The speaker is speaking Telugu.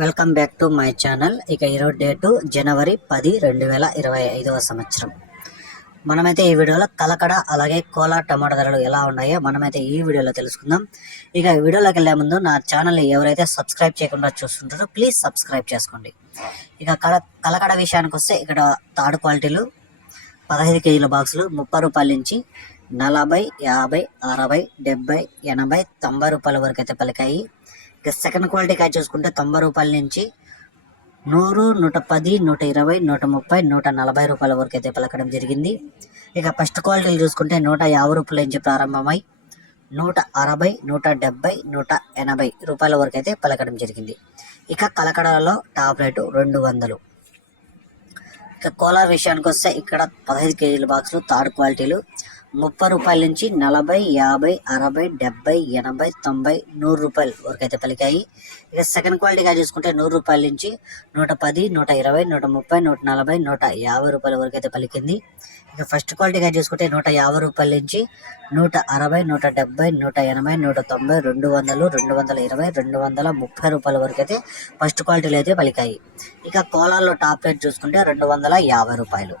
Welcome back to my channel ఇక ఈరోజు డేటు జనవరి పది రెండు వేల ఇరవై ఐదవ సంవత్సరం. మనమైతే ఈ వీడియోలో కలకడ అలాగే కోలా టమాటా ధరలు ఎలా ఉన్నాయో మనమైతే ఈ వీడియోలో తెలుసుకుందాం. ఇక ఈ వీడియోలోకి వెళ్ళే ముందు నా ఛానల్ని ఎవరైతే సబ్స్క్రైబ్ చేయకుండా చూస్తుంటారో ప్లీజ్ సబ్స్క్రైబ్ చేసుకోండి. ఇక కల కలకడ విషయానికి వస్తే ఇక్కడ థర్డ్ క్వాలిటీలు పదహైదు కేజీల బాక్సులు ముప్పై రూపాయల నుంచి నలభై యాభై అరవై డెబ్బై ఎనభై తొంభై రూపాయల వరకు అయితే పలికాయి. ఇక సెకండ్ క్వాలిటీ కాయ చూసుకుంటే తొంభై రూపాయల నుంచి నూరు నూట పది నూట ఇరవై నూట ముప్పై నూట నలభై రూపాయల వరకు అయితే పలకడం జరిగింది. ఇక ఫస్ట్ క్వాలిటీలు చూసుకుంటే నూట యాభై రూపాయల నుంచి ప్రారంభమై నూట అరవై నూట డెబ్బై నూట ఎనభై రూపాయల వరకు అయితే పలకడం జరిగింది. ఇక కలకడలో టాప్ రేటు రెండు వందలు. ఇక కోలార్ విషయానికి వస్తే ఇక్కడ పదహైదు కేజీల బాక్సులు థర్డ్ క్వాలిటీలు. ముప్పై రూపాయల నుంచి నలభై యాభై అరవై డెబ్బై ఎనభై తొంభై నూరు రూపాయలు వరకు అయితే పలికాయి. ఇక సెకండ్ క్వాలిటీగా చూసుకుంటే నూరు రూపాయల నుంచి నూట పది నూట ఇరవై నూట ముప్పై నూట నలభై నూట యాభై రూపాయల వరకు అయితే పలికింది. ఇక ఫస్ట్ క్వాలిటీగా చూసుకుంటే నూట యాభై రూపాయల నుంచి నూట అరవై నూట డెబ్బై నూట ఎనభై నూట తొంభై రెండు వందలు రెండు వందల ఇరవై రెండు వందల ముప్పై రూపాయల వరకు అయితే ఫస్ట్ క్వాలిటీలు అయితే పలికాయి. ఇక కోలాల్లో టాప్ రేట్ చూసుకుంటే రెండు వందల యాభై రూపాయలు.